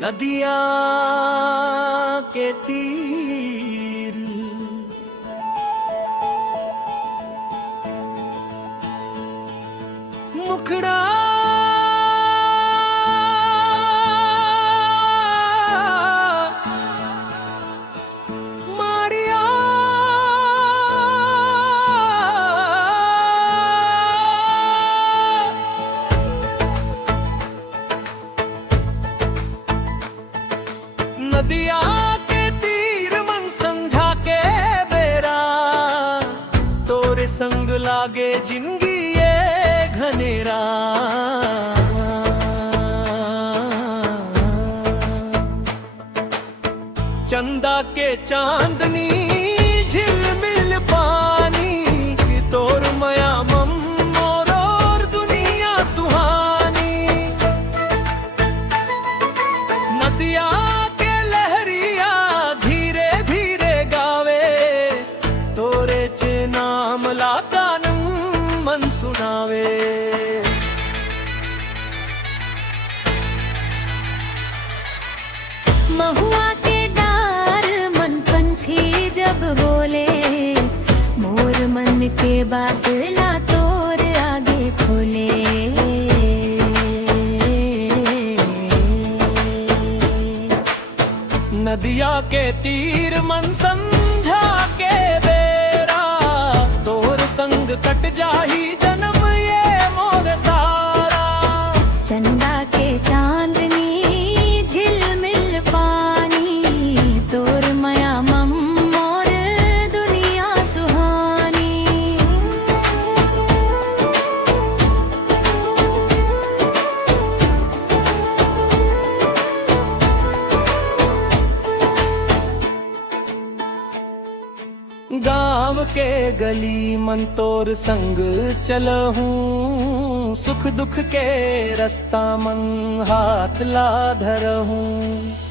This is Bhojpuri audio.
नदिया के तीर मुखड़ा मारिया नदिया के तीर मन समझा के बेरा तोरे संग लागे जिंदगी ये घनेरा। चंदा के चांदनी झिलमिल पानी तोर मया मम मोर और दुनिया सुहानी। नदिया के लहरिया धीरे धीरे गावे तोरे चे नाम लातानम मन सुनावे। महुआ के डार मन पंछी जब बोले मोर मन के बादला तोर आगे खोले। नदिया के तीर मन समझा के बेरा तोर संग कट जाही जन्म ये मोर सारा। चंदा के चांदनी झिलमिल पानी तोर मया मम मोर दुनिया सुहानी। गाँव के गली मन तोर संग चलहूँ सुख दुख के रास्ता मन हाथ ला धरहूँ।